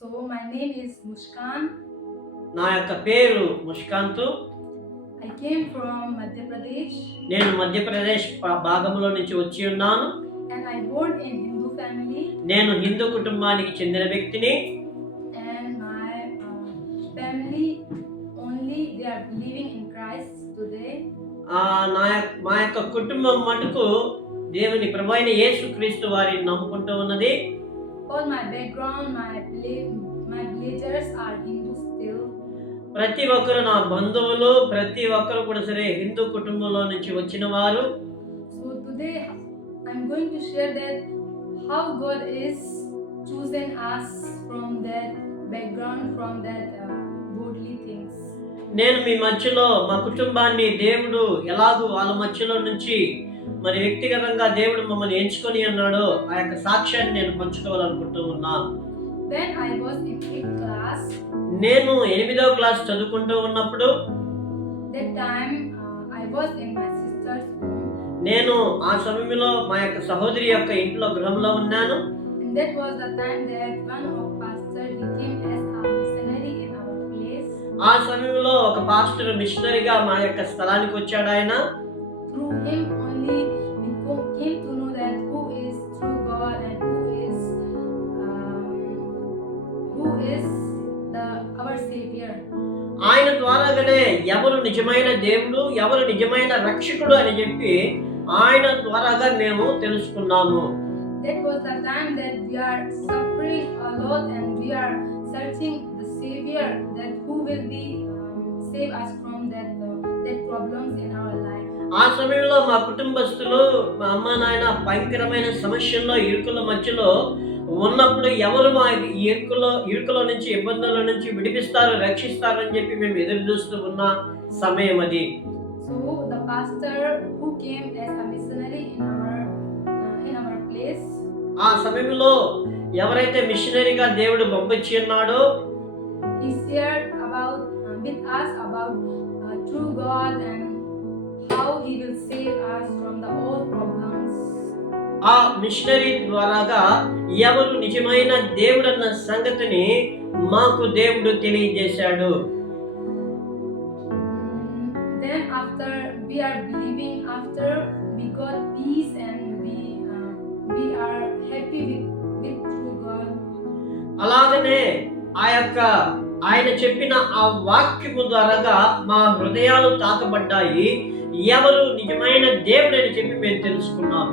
So my name is Mushkan. నా యొక్క పేరు ముష్కాంత్. I came from Madhya Pradesh నేను మధ్యప్రదేశ్ భాగంలో నుంచి వచ్చి ఉన్నాను. and I born in Hindu family నేను హిందూ కుటుంబానికి చెందిన వ్యక్తిని. and my family only they are believing in Christ today. మా యొక్క కుటుంబం మటుకు దేవుని ప్రభువైన యేసుక్రీస్తు వారిని నమ్ముకుంటూ ఉన్నది. All my background, my villagers are Hindu still. ప్రతి ఒక్కరు నా బంధువులు, ప్రతి ఒక్కరు కూడా సరే హిందూ కుటుంబంలో నుంచి వచ్చిన వారు. So today I'm going to share that how God is chosen us from that background, from that worldly things. నేను మీ మధ్యలో మా కుటుంబాన్ని దేవుడు ఎలాగూ వాళ్ళ మధ్యలో నుంచి మరి వ్యక్తిగతంగా దేవుడు మమ్మల్ని ఎంచుకొని అన్నాడో ఆ యొక్క సాక్ష్యాన్ని నేను పంచుకోవాలనుకుంటూ ఉన్నాను. When I was in 8th class, నేను 8వ క్లాస్ చదువుకుంటూ ఉన్నప్పుడు that time I was in my sister's home. నేను ఆ సమయంలో మా యొక్క సహోదరి యొక్క ఇంట్లో గృహంలో ఉన్నాను. And that was the time that one of pastor he came as a missionary in our place. ఆ సమయంలో ఒక పాస్టర్ మిషనరీగా మా యొక్క స్థలానికి వచ్చాడు ఆయన. Through him only we came to know that who is true God and who is our Savior. ఆయన ద్వారాగానే ఎవరు నిజమైన దేవుడు, ఎవరు నిజమైన రక్షకుడు అని చెప్పి ఆయన ద్వారాగా మేము తెలుసుకున్నాము. That was the time that we are suffering a lot and we are searching the Savior that who will be save us from that problems in our life. ఆ సమయంలో మా కుటుంబస్తులు, మా అమ్మ నాయన భయంకరమైన సమస్యల్లో ఇరుకుల మధ్యలో ఉన్నప్పుడు ఎవరు మా ఇరుకులో నుంచి ఇబ్బందుల నుంచి విడిపిస్తారు, రక్షిస్తారు అని చెప్పి మేము ఎదురు చూస్తూ ఉన్న సమయం అది. So the pastor who came as a missionary in our place, ఆ సమయంలో ఎవరైతే మిషనరీగా దేవుడు పంపించి ఉన్నాడో he shared about with us about true God and how he will save us from the all problems. ఆ మిషనరీ ద్వారాగా ఎవరు నిజమైన దేవుడన్న సంగతిని మాకు దేవుడు తెలియజేశాడు. Then after we are believing, after we got peace and we are happy with true God. అలాగనే ఆయన చెప్పిన ఆ వాక్యము ద్వారాగా మా హృదయాలు తాకబడ్డాయి. ఎవరు నిజమైన దేవుడని చెప్పి మేము తెలుసుకున్నాము.